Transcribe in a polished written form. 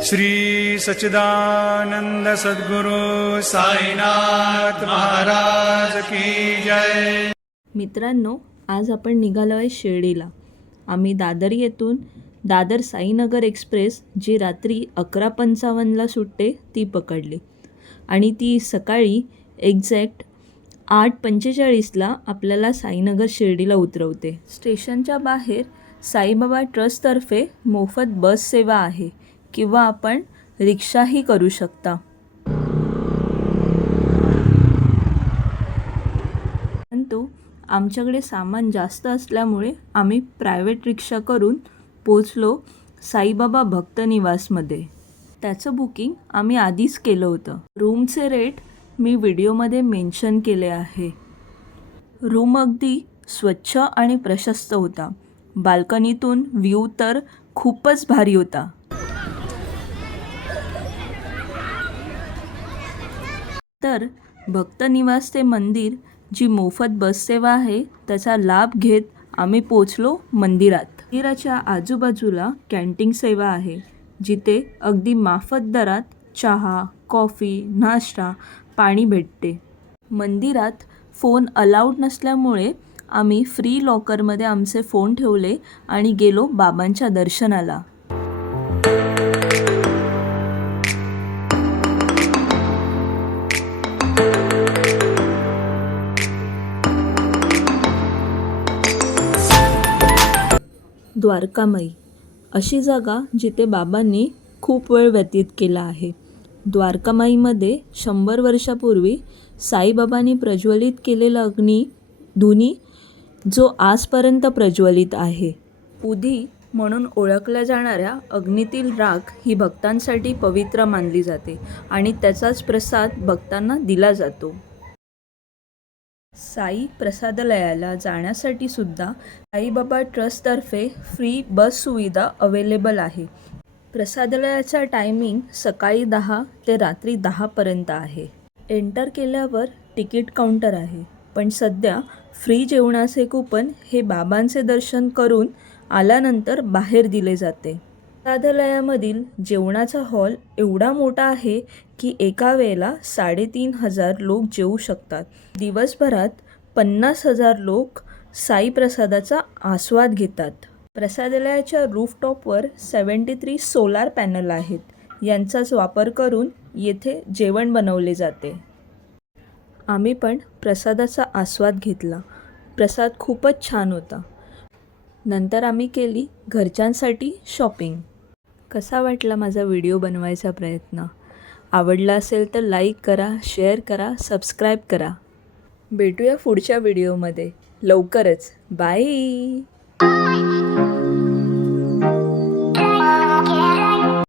श्री सच्चिदानंद सद्गुरु साईनाथ महाराज की जय। मित्रांनो, आज आपण निघालो आहे शिर्डीला। आम्ही दादर येथून दादर साईनगर एक्सप्रेस जी रात्री 11:55ला सुटते ती पकडली आणि ती सकाळी एक्झॅक्ट 8:45ला आपल्याला साईनगर शिर्डीला उतरवते। स्टेशनच्या बाहेर साईबाबा ट्रस्टतर्फे मोफत बस सेवा आहे किंवा आपण रिक्षाही करू शकता। परंतु आमच्याकडे सामान जास्त असल्यामुळे आम्ही प्रायव्हेट रिक्षा करून पोचलो साईबाबा भक्त निवासमध्ये। त्याचं बुकिंग आम्ही आधीच केलं होतं। रूमचे रेट मी व्हिडिओमध्ये मेन्शन केले आहे। रूम अगदी स्वच्छ आणि प्रशस्त होता। बाल्कनीतून व्ह्यू तर खूपच भारी होता। तर भक्त निवास ते मंदिर जी मोफत बससेवा आहे त्याचा लाभ घेत आम्ही पोचलो मंदिरात। मंदिराच्या आजूबाजूला कॅन्टीन सेवा आहे जिथे अगदी माफत दरात चहा, कॉफी, नाश्ता, पाणी भेटते। मंदिरात फोन अलाउड नसल्यामुळे आम्ही फ्री लॉकरमध्ये आमचे फोन ठेवले आणि गेलो बाबांच्या दर्शनाला। द्वारकामाई अशी जागा जिथे बाबांनी खूप वेळ व्यतीत केला आहे। द्वारकामाईमध्ये 100 वर्षापूर्वी साईबाबांनी प्रज्वलित केलेला धुनी जो आजपर्यंत प्रज्वलित आहे। उदी म्हणून ओळखल्या जाणाऱ्या अग्नीतील राख ही भक्तांसाठी पवित्र मानली जाते आणि त्याचाच प्रसाद भक्तांना दिला जातो। साई प्रसादालयाला जाण्यासाठी सुद्धा साईबाबा ट्रस्टतर्फे फ्री बस सुविधा अवेलेबल आहे। प्रसादालयाचा टायमिंग सकाळी 10 ते रात्री 10 पर्यंत आहे। एंटर केल्यावर तिकीट काउंटर आहे, पण सध्या फ्री जेवणाचे कूपन हे बाबांचे दर्शन करून आल्यानंतर बाहेर दिले जाते। प्रसादालयामधील जेवणाचा हॉल एवढा मोठा आहे की एका वेळेला 3,500 लोक जेवू शकतात। दिवसभरात 50,000 लोक साई प्रसादाचा आस्वाद घेतात। प्रसादालयाच्या रूफटॉपवर 73 सोलार पॅनल आहेत। यांचाच वापर करून येथे जेवण बनवले जाते। आम्ही पण प्रसादाचा आस्वाद घेतला। प्रसाद खूपच छान होता। नंतर आम्ही केली घरच्यांसाठी शॉपिंग। कसा वाटला माझा व्हिडिओ बनवायचा प्रयत्न? आवडला असेल तर लाईक करा, शेअर करा, सबस्क्राईब करा। भेटूया पुढच्या व्हिडिओमध्ये लवकरच। बाय।